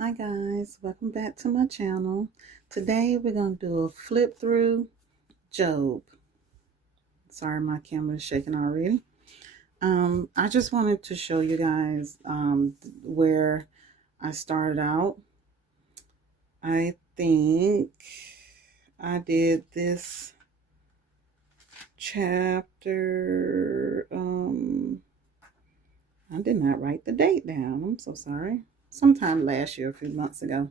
Hi guys, welcome back to my channel. Today we're going to do a flip through Job. Sorry, my camera is shaking already. I just wanted to show you guys where I started out. I think I did this chapter. I did not write the date down. I'm so sorry. Sometime last year, a few months ago.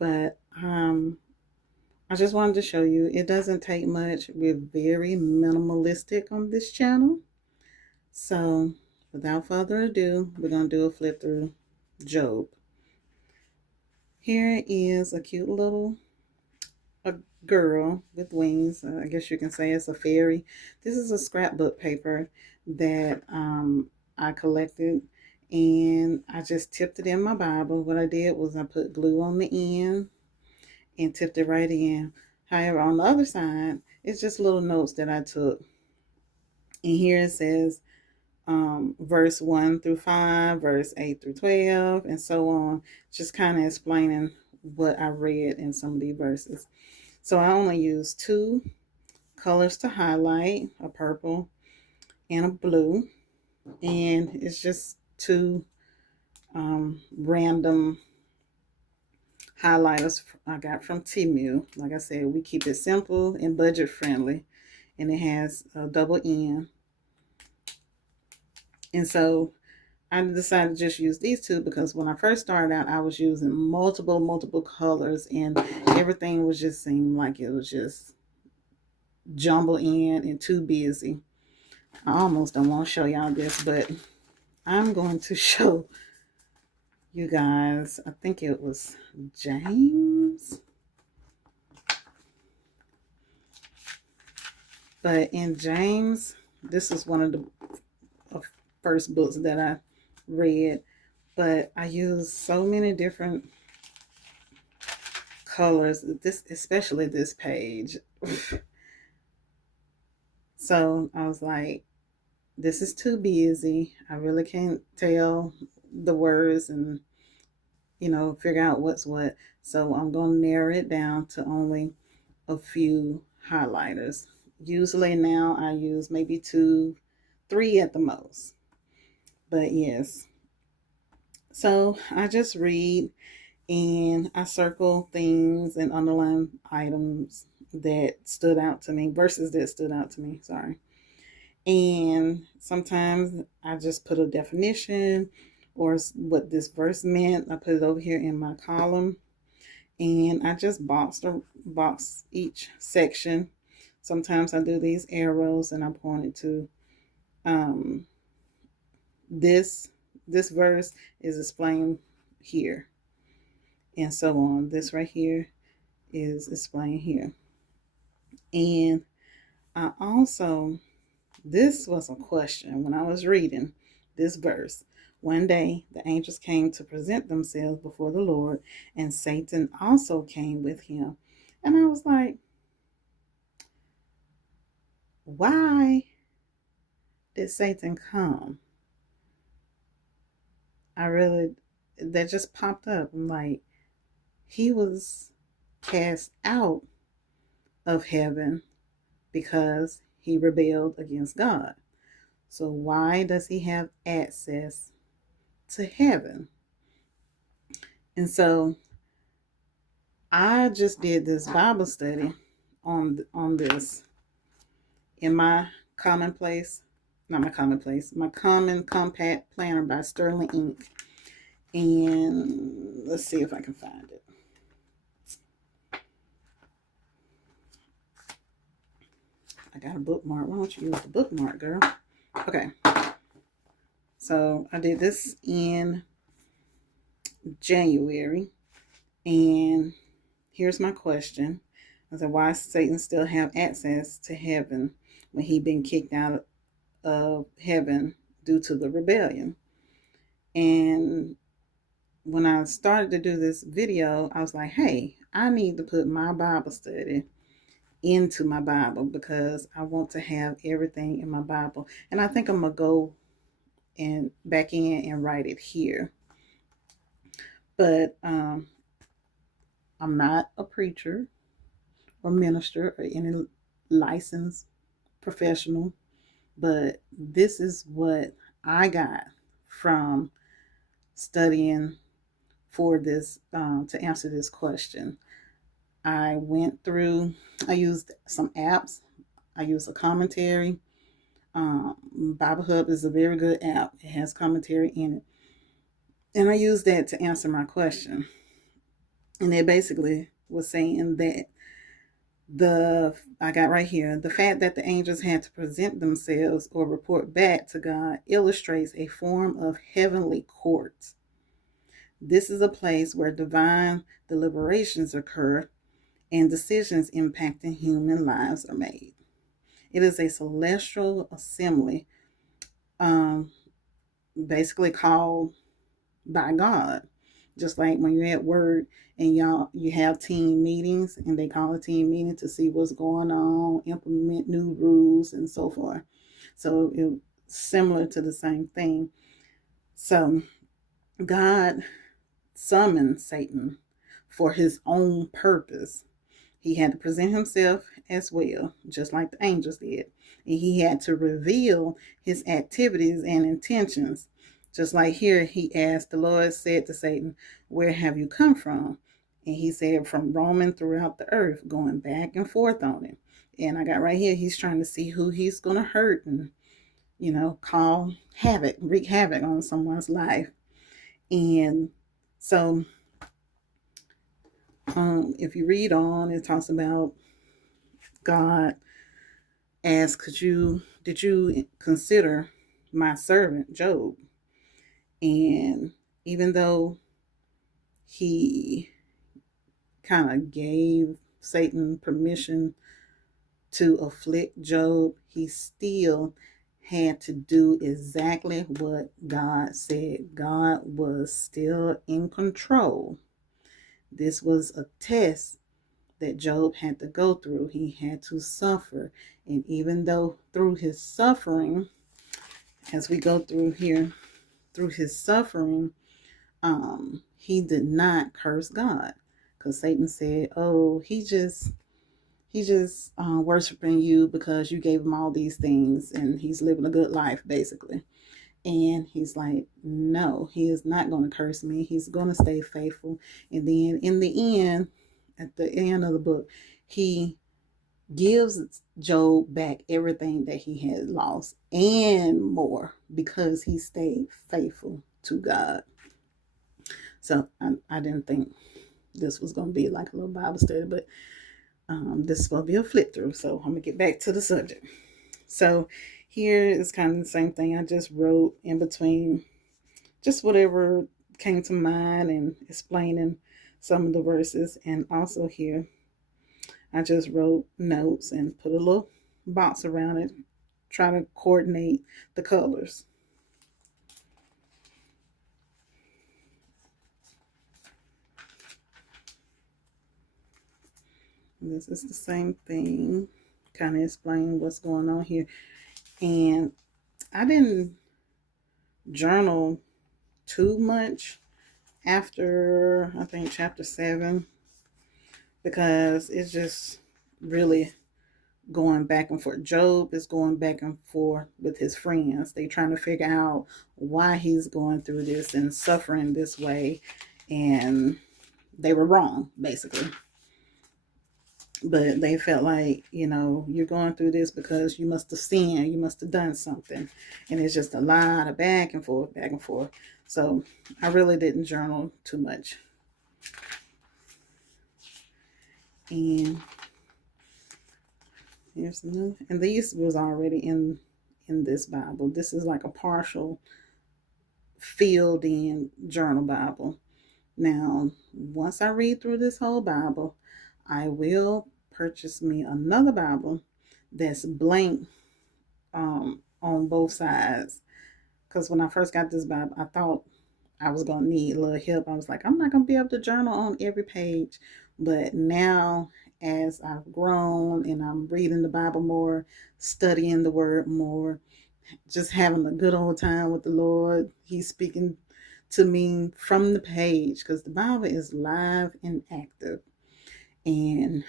But I just wanted to show you it doesn't take much. We're very minimalistic on this channel. So without further ado, we're going to do a flip through Job. Here is a cute little girl with wings. I guess you can say it's a fairy. This is a scrapbook paper that I collected, and I just tipped it in my Bible. What I did was I put glue on the end and tipped it right in. However, on the other side, it's just little notes that I took. And here it says verse 1 through 5, verse 8 through 12, and so on. Just kind of explaining what I read in some of these verses. So I only use two colors to highlight, a purple and a blue. And it's just two random highlighters I got from Ftwm. Like I said, we keep it simple and budget friendly, and it has a double N. And so I decided to just use these two because when I first started out, I was using multiple colors, and everything was just seemed like it was just jumbled in and too busy. I almost don't want to show y'all this, but I'm going to show you guys. I think it was James. But in James, this is one of the first books that I read. But I used so many different colors, this especially this page. So I was like, this is too busy. I really can't tell the words and figure out what's what. So I'm going to narrow it down to only a few highlighters. Usually now I use maybe 2, 3 at the most. But yes. So I just read and I circle things and underline items that stood out to me, verses that stood out to me, sorry. And sometimes I just put a definition or what this verse meant. I put it over here in my column, and I just box each section. Sometimes I do these arrows and I point it to this verse is explained here, and so on. This right here is explained here. And I also, this was a question when I was reading this verse. One day the angels came to present themselves before the Lord, and Satan also came with him. And I was like, why did Satan come? That just popped up. I'm like, he was cast out of heaven because he rebelled against God. So why does he have access to heaven? And so I just did this Bible study on this in my my Common Compact Planner by Sterling Ink. And let's see if I can find it. I got a bookmark. Why don't you use the bookmark, girl? Okay. So I did this in January. And here's my question. I said, why does Satan still have access to heaven when he'd been kicked out of heaven due to the rebellion? And when I started to do this video, I was like, hey, I need to put my Bible study into my Bible because I want to have everything in my Bible. And I think I'm going to go and back in and write it here. But I'm not a preacher or minister or any licensed professional, but this is what I got from studying for this to answer this question. I went through, I used some apps, I used a commentary. Bible Hub is a very good app, it has commentary in it. And I used that to answer my question. And it basically was saying that I got right here, the fact that the angels had to present themselves or report back to God illustrates a form of heavenly courts. This is a place where divine deliberations occur and decisions impacting human lives are made. It is a celestial assembly, um, basically called by God. Just like when you're at work and you have team meetings and they call a team meeting to see what's going on, implement new rules and so forth. So it's similar to the same thing. So God summoned Satan for his own purpose. He had to present himself as well, just like the angels did. And he had to reveal his activities and intentions. Just like here, he asked, the Lord said to Satan, "Where have you come from?" And he said, "From roaming throughout the earth," going back and forth on it. And I got right here, he's trying to see who he's going to hurt and, call havoc, wreak havoc on someone's life. And so if you read on, it talks about God asked, did you consider my servant Job? And even though he kind of gave Satan permission to afflict Job, he still had to do exactly what God said. God was still in control. This was a test that Job had to go through. He had to suffer. And even though through his suffering, as we go through here, through his suffering, he did not curse God. Because Satan said, "Oh, he just worshiping you because you gave him all these things and he's living a good life," basically. And he's like, "No, he is not going to curse me. He's going to stay faithful." And then in the end, at the end of the book, he gives Job back everything that he had lost and more because he stayed faithful to God. So I didn't think this was going to be like a little Bible study, but this is going to be a flip through. So I'm going to get back to the subject. So here is kind of the same thing. I just wrote in between just whatever came to mind and explaining some of the verses. And also here, I just wrote notes and put a little box around it, try to coordinate the colors. And this is the same thing, kind of explain what's going on here. And I didn't journal too much after, I think, chapter 7, because it's just really going back and forth. Job is going back and forth with his friends. They trying to figure out why he's going through this and suffering this way. And they were wrong, basically. But they felt like, you're going through this because you must have sinned. You must have done something. And it's just a lot of back and forth, back and forth. So I really didn't journal too much. And here's another. And these was already in this Bible. This is like a partial filled in journal Bible. Now, once I read through this whole Bible, I will purchase me another Bible that's blank on both sides. Because when I first got this Bible, I thought I was going to need a little help. I was like, I'm not going to be able to journal on every page. But now, as I've grown and I'm reading the Bible more, studying the Word more, just having a good old time with the Lord, He's speaking to mean from the page, because the Bible is live and active, and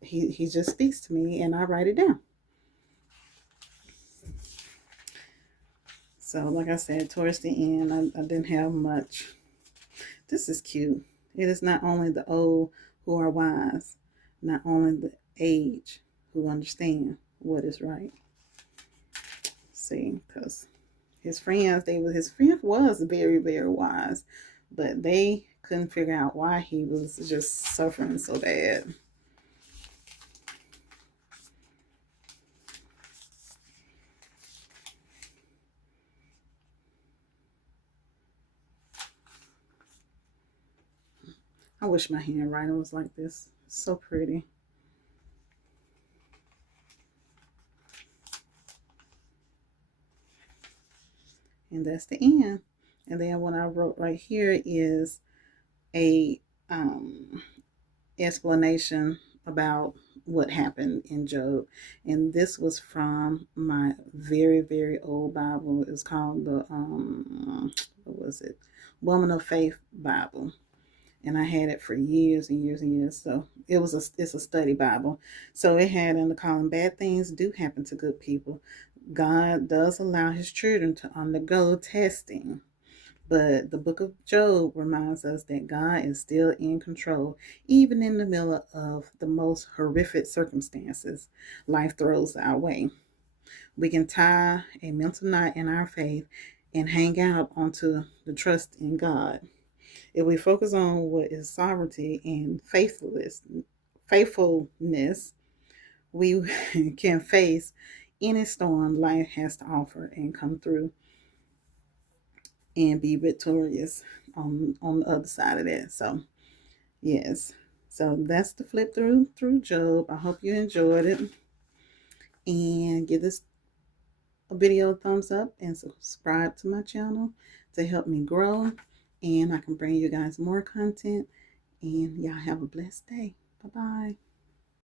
he just speaks to me and I write it down. So like I said, towards the end, I didn't have much. This is cute. It is not only the old who are wise, not only the age who understand what is right. See, because his friends, his friend was very, very wise, but they couldn't figure out why he was just suffering so bad. I wish my handwriting was like this. It's so pretty. And that's the end. And then what I wrote right here is a explanation about what happened in Job. And this was from my very, very old Bible. It's called the what was it? Woman of Faith Bible. And I had it for years and years and years. So it's a study Bible. So it had in the column, bad things do happen to good people. God does allow his children to undergo testing. But the book of Job reminds us that God is still in control, even in the middle of the most horrific circumstances life throws our way. We can tie a mental knot in our faith and hang out onto the trust in God. If we focus on what is sovereignty and faithfulness, we can face any storm life has to offer and come through and be victorious on the other side of that. So yes, so that's the flip through Job. I hope you enjoyed it, and give this video a thumbs up and subscribe to my channel to help me grow, and I can bring you guys more content. And y'all have a blessed day. Bye bye.